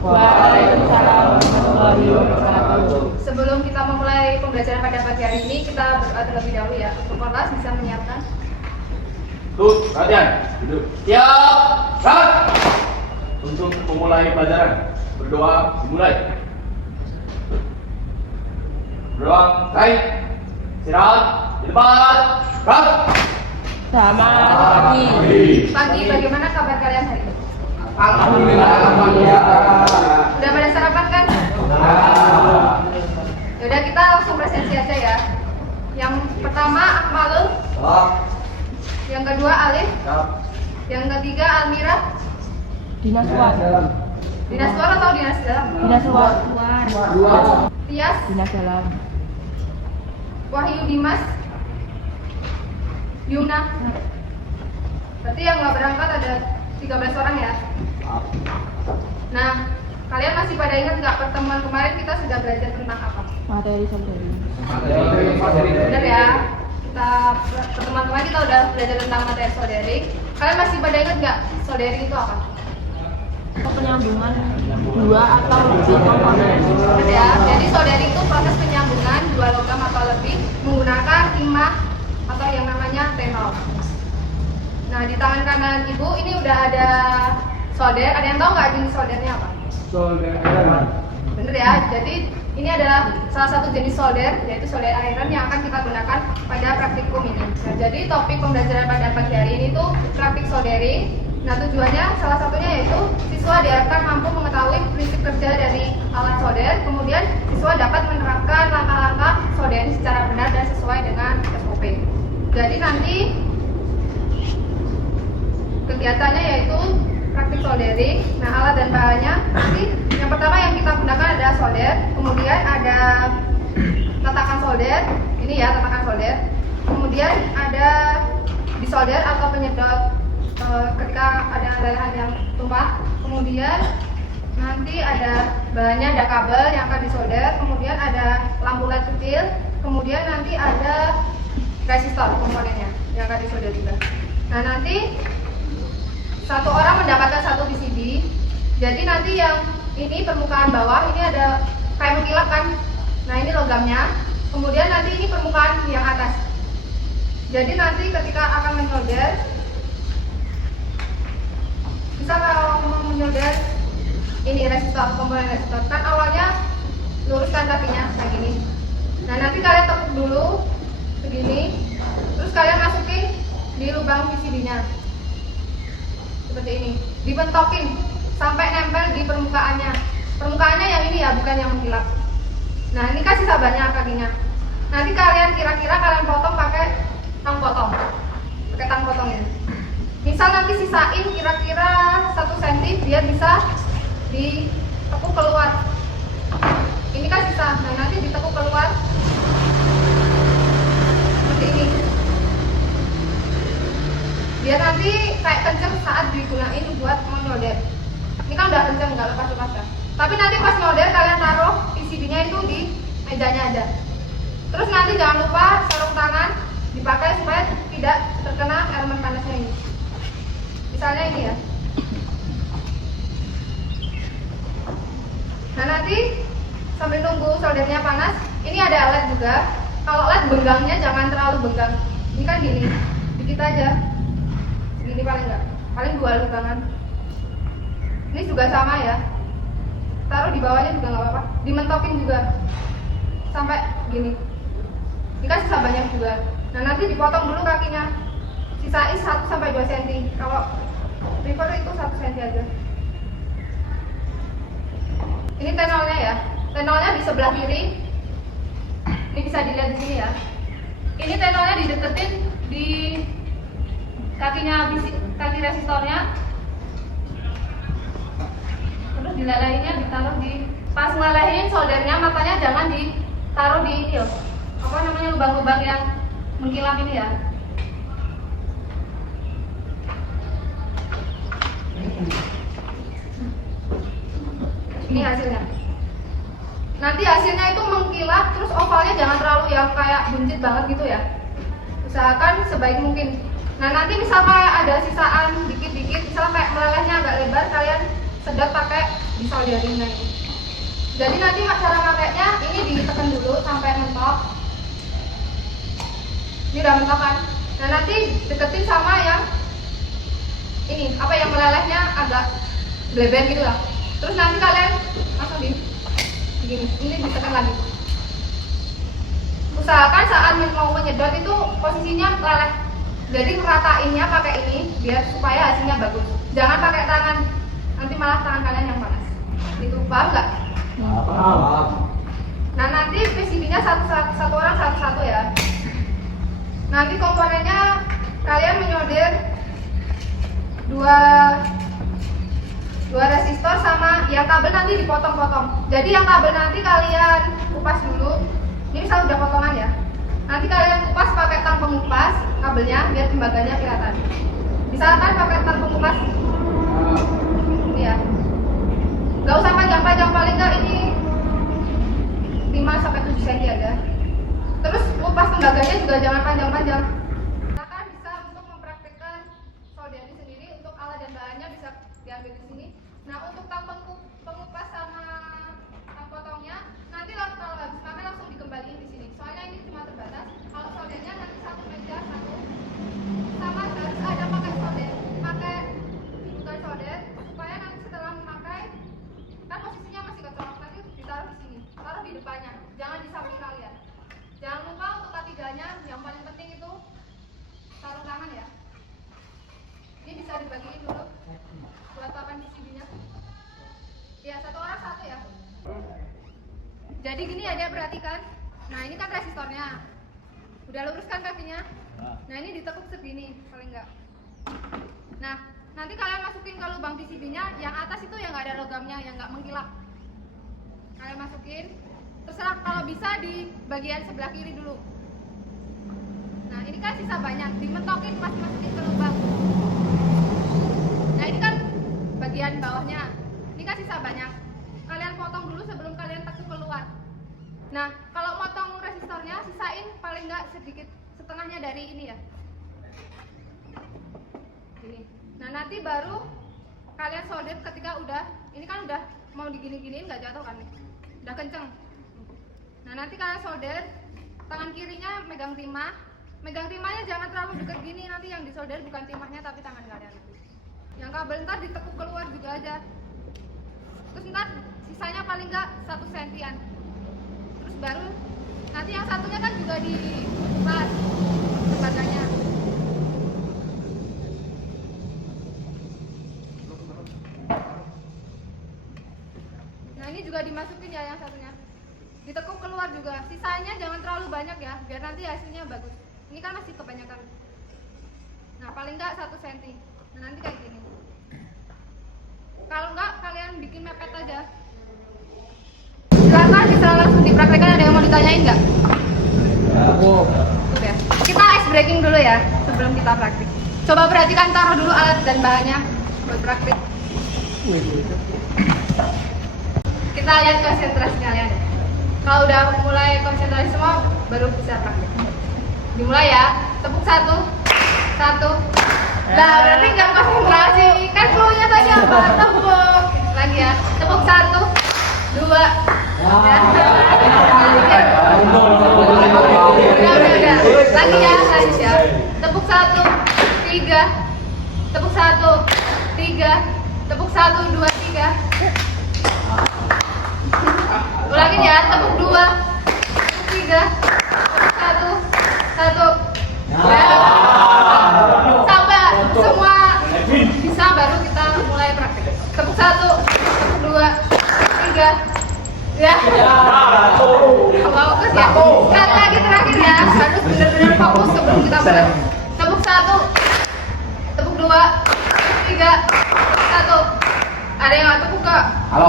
Waalaikumsalam warahmatullahi wabarakatuh. Sebelum kita memulai pembelajaran pada pagi hari ini, kita berdoa terlebih dahulu ya. Untuk kelas bisa menyiapkan. Tuh, kalian duduk. Siap, gerak. Untuk memulai pelajaran, berdoa dimulai. Berdoa, baik. Istirahat di tempat. Gerak. Selamat pagi. Pagi, bagaimana kabar kalian hari ini? Alhamdulillah. Udah pada sarapan kan? Yaudah, kita langsung presensi aja ya. Yang pertama Akmalul, yang kedua Alif, yang ketiga Almira. Dinas luar. Dinas luar atau dinas dalam? Dinas luar. Tias, Dinas dalam. Wahyu Dimas, Yuna. Berarti yang nggak berangkat ada 13 orang ya. Nah, kalian masih pada ingat nggak pertemuan kemarin kita sudah belajar tentang apa? Materi saudari. Benar ya? Kita pertemuan kemarin kita udah belajar tentang materi saudari. Kalian masih pada ingat nggak saudari itu apa? Penyambungan dua atau lebih komponen. Benar ya? Jadi saudari itu proses penyambungan dua logam atau lebih menggunakan timah atau yang namanya tenor. Nah, di tangan kanan ibu ini udah ada solder. Ada yang tahu nggak jenis soldernya apa? Bener ya, jadi ini adalah salah satu jenis solder, yaitu solder iron yang akan kita gunakan pada praktikum ini. Nah, jadi topik pembelajaran pada pagi hari ini tuh praktik soldering. Nah, tujuannya salah satunya yaitu siswa diharapkan mampu mengetahui prinsip kerja dari alat solder, kemudian siswa dapat menerapkan langkah-langkah soldering secara benar dan sesuai dengan SOP. Jadi nanti kegiatannya yaitu praktik soldering. Nah, alat dan bahannya nanti yang pertama yang kita gunakan adalah solder, kemudian ada tatakan solder, ini ya tatakan solder, kemudian ada disolder atau penyedot ketika ada lelehan yang tumpah, kemudian nanti ada bahannya, ada kabel yang akan disolder, kemudian ada lampu LED kecil, kemudian nanti ada resistor komponennya yang akan disolder juga. Nah, nanti satu orang mendapatkan satu PCB. Jadi nanti yang ini permukaan bawah ini ada kayak mengkilap kan. Nah, ini logamnya. Kemudian nanti ini permukaan yang atas. Jadi nanti ketika akan menyolder, bisa kalau mau menyolder ini resistor, komponen resistor kan awalnya luruskan kakinya kayak gini. Nah, nanti kalian tekuk dulu segini, terus kalian masukin di lubang PCB-nya. Seperti ini, dibentokin sampai nempel di permukaannya. Permukaannya yang ini ya, bukan yang mengkilap. Nah, ini kan sisa banyak kakinya. Nanti kalian kira-kira kalian potong pakai tang potong, pakai tang potong ini. Misal nanti sisain kira-kira 1 cm biar bisa ditekuk keluar. Ini kan sisa, nah nanti ditekuk keluar seperti ini. Biar nanti kayak kenceng saat digunain buat menyolder. Ini kan udah kenceng, nggak lepas-lepas kan. Tapi nanti pas nyolder kalian taruh PCB-nya itu di mejanya aja. Terus nanti jangan lupa sarung tangan dipakai supaya tidak terkena elemen panasnya ini. Misalnya ini ya. Nah, nanti sambil nunggu soldernya panas, ini ada LED juga. Kalau LED benggangnya jangan terlalu benggang. Ini kan gini, dikit aja. Ini paling 2 lubangan. Ini juga sama ya, taruh di bawahnya juga nggak apa-apa, dimentokin juga sampai gini. Ini kan sisa banyak juga. Nah, nanti dipotong dulu kakinya, sisain 1-2 cm. Kalau river itu 1 cm aja. Ini tenolnya ya, tenolnya di sebelah kiri. Ini bisa dilihat di sini ya. Ini tenolnya dideketin di kakinya, kaki resistornya, terus dilelehinnya ditaruh di pas ngelehin soldernya, makanya jangan ditaruh di ini loh, apa namanya, lubang-lubang yang mengkilap ini ya. Ini hasilnya. Nanti hasilnya itu mengkilap, terus ovalnya jangan terlalu yang kayak buncit banget gitu ya. Usahakan sebaik mungkin. Nah, nanti misal kayak ada sisaan dikit-dikit, misal kayak melelehnya agak lebar, kalian sedot pakai disoldering ini. Jadi nanti cara makainya ini ditekan dulu sampai mentok. Ini udah mentok kan? Nah nanti deketin sama yang ini, apa yang melelehnya agak bleber gitu lah. Terus nanti kalian langsung begini, ini ditekan lagi. Usahakan saat mau menyedot itu posisinya meleleh. Jadi meratainnya pakai ini biar supaya hasilnya bagus. Jangan pakai tangan, nanti malah tangan kalian yang panas. Itu paham nggak? Paham. Nah nanti PCB-nya satu orang satu ya. Nanti komponennya kalian menyolder dua resistor sama yang kabel nanti dipotong-potong. Jadi yang kabel nanti kalian kupas dulu. Ini misal udah potongan ya. Nanti kalian kupas pakai tang pengupas kabelnya biar tembaganya kelihatan. Misalkan pakai tang pengupas ini ya. Gak usah panjang-panjang, paling nggak ini 5-7 cm aja. Terus kupas tembaganya juga jangan panjang-panjang. Silakan bisa untuk mempraktekkan soldering sendiri. Untuk alat dan bahannya bisa diambil di sini. Nah untuk tang pengupas sama tang potongnya nanti kalau habis pakai langsung dikembaliin di sini. Soalnya ini cuma terbatas. Kalau soldernya nanti satu meja satu. Sama harus ada pakai solder, pakai bukan solder supaya nanti setelah memakai kan posisinya masih kecolok, nanti ditaruh di sini, taruh di depannya, jangan di samping kalian. Jangan lupa untuk ketiganya yang paling penting itu sarung tangan ya. Ini bisa dibagiin dulu buat papan PCB-nya. Ya satu orang satu ya. Jadi gini ya dia perhatikan. Nah ini kan resistornya. Udah luruskan kakinya. Nah ini ditekuk segini paling enggak. Nah nanti kalian masukin ke lubang PCB-nya. Yang atas itu yang nggak ada logamnya, yang nggak mengkilap. Kalian masukin. Terserah kalau bisa di bagian sebelah kiri dulu. Nah ini kan sisa banyak, dimentokin pas masukin ke lubang. Nah ini kan bagian bawahnya. Ini kan sisa banyak. Kalian potong dulu sebelum kalian tekuk keluar. Nah kalau motong resistornya sisain paling nggak sedikit setengahnya dari ini ya. Ini. Nah nanti baru kalian solder ketika udah, ini kan udah mau digini-giniin nggak jatuh kan nih, udah kenceng. Nah nanti kalian solder, tangan kirinya megang timah, megang timahnya jangan terlalu deket gini, nanti yang disolder bukan timahnya tapi tangan kalian. Yang kabel ntar ditekuk keluar juga aja. Terus ntar sisanya paling nggak 1 sentian. Terus baru nanti yang satunya kan juga dikupas tembaganya. Nah ini juga dimasukin ya yang satunya, ditekuk keluar juga. Sisanya jangan terlalu banyak ya, biar nanti hasilnya bagus. Ini kan masih kebanyakan. Nah paling nggak 1 cm. Nah nanti kayak gini. Kalau nggak kalian bikin mepet aja. Silakan bisa langsung dipraktekkan. Ada yang mau ditanyain nggak? Ya. Kita ice breaking dulu ya sebelum kita praktik. Coba perhatikan, taruh dulu alat dan bahannya buat praktik. Kita lihat konsentrasi kalian. Kalau udah mulai konsentrasi semua, baru bisa praktik. Dimulai ya. Tepuk 1. Nah berarti nggak konsentrasi. Kan cluenya tadi apa? Tepuk. Lagi ya. Tepuk 1, 2. Udah. Lagi ya, lanjut ya. Tepuk 1, 3. Tepuk 1, 3. Tepuk 1, 2, 3. Ulangin ya, tepuk 2, tepuk 3, tepuk 1. Sampai semua bisa baru kita mulai praktik. Tepuk 1, tepuk 2, 3. Ya. Mau fokus ya. Sekali lagi terakhir ya, harus benar-benar fokus sebelum kita mulai. Tepuk 1, tepuk 2, tepuk 3, tepuk 1. Ada yang nggak tepuk kak? Halo.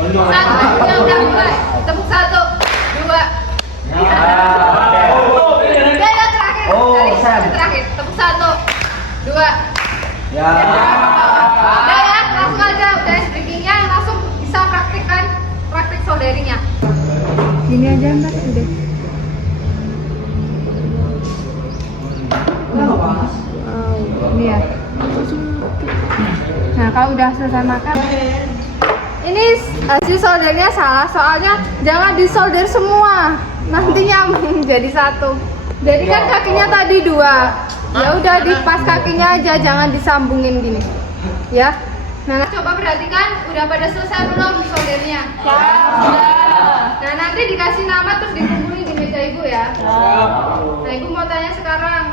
Satu, ya udah mulai. Tepuk 1, 2. Udah ya terakhir. Dari terakhir. Tepuk 1, 2. Ya. Udah ya, langsung aja. Udah breakingnya langsung bisa praktikkan praktik solderingnya. Gini aja mbak, udah. Ini ya. Nah, kalau udah selesai makan, ini hasil soldernya salah, soalnya jangan disolder semua, nanti nyambung jadi satu. Jadi kan kakinya tadi dua, ya udah di pas kakinya aja, jangan disambungin gini, ya. Nah, coba perhatikan, udah pada selesai belum soldernya? Nah, nanti dikasih nama terus dikumpulin di meja ibu ya. Nah, ibu mau tanya sekarang,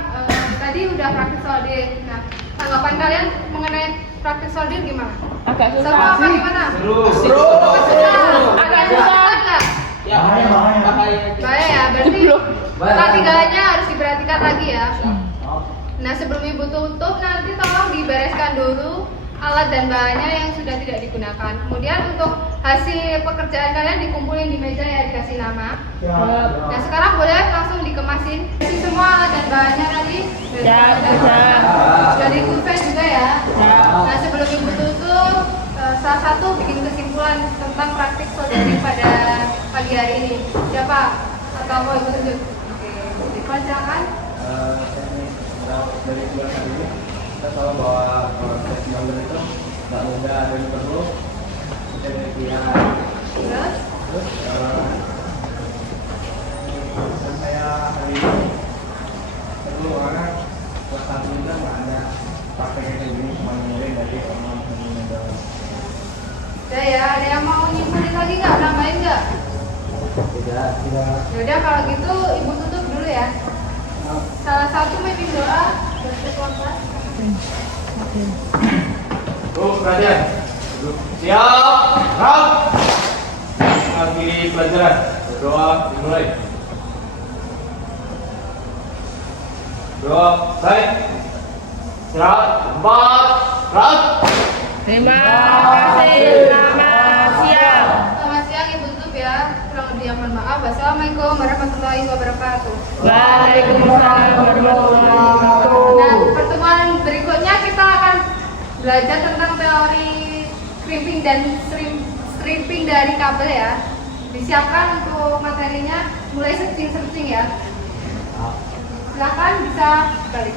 tadi udah praktik solder. Nah, tanggapan kalian mengenai praktik solder gimana? Agak Seru susah. apa gimana? Seru. Agak susah. Enggak? Ya, Bahaya ya, berarti Jeblok. ketiganya harus diperhatikan lagi ya. Nah, sebelum ibu tutup nanti tolong dibereskan dulu alat dan bahannya yang sudah tidak digunakan. Kemudian untuk hasil pekerjaan kalian dikumpulin di meja ya, dikasih nama. Nah, sekarang boleh langsung dikemasin. Isi semua alat dan bahannya tadi. Ya, sudah. Sudah dikumpulin juga ya. Ya. Nah, sebelum ibu tutup, salah satu bikin kesimpulan tentang praktik soldering pada pagi hari ini. Siapa? Atau mau ibu tunjuk? Oke, Ibu silakan. Dari bulan hari ini kita tahu bahwa proses solder itu tidak mudah dan perlu penelitian. Terus? Dan saya hari ini perlu orang buat satu juga nggak ada prakteknya kayak gini, cuma mulai dari orang pengguna. Udah ya, ada yang mau nyimpulin lagi nggak? Nambahin nggak? Tidak. Yaudah kalau gitu ibu tutup dulu ya. Salah satu mimpin doa berpuasa. Perhatian. Siap. Gerak. Akhiri pelajaran. Berdoa dimulai. Doa, baik. Istirahat. 4. Gerak. Terima kasih. Selamat siang. Selamat siang ibu tutup ya. Kurang lebih mohon maaf. Wassalamualaikum warahmatullahi wabarakatuh. Waalaikumsalam warahmatullahi wabarakatuh. Nah, pertemuan berikutnya kita akan belajar tentang teori crimping dan stripping dari kabel ya. Disiapkan untuk materinya, mulai searching ya. Silakan bisa balik.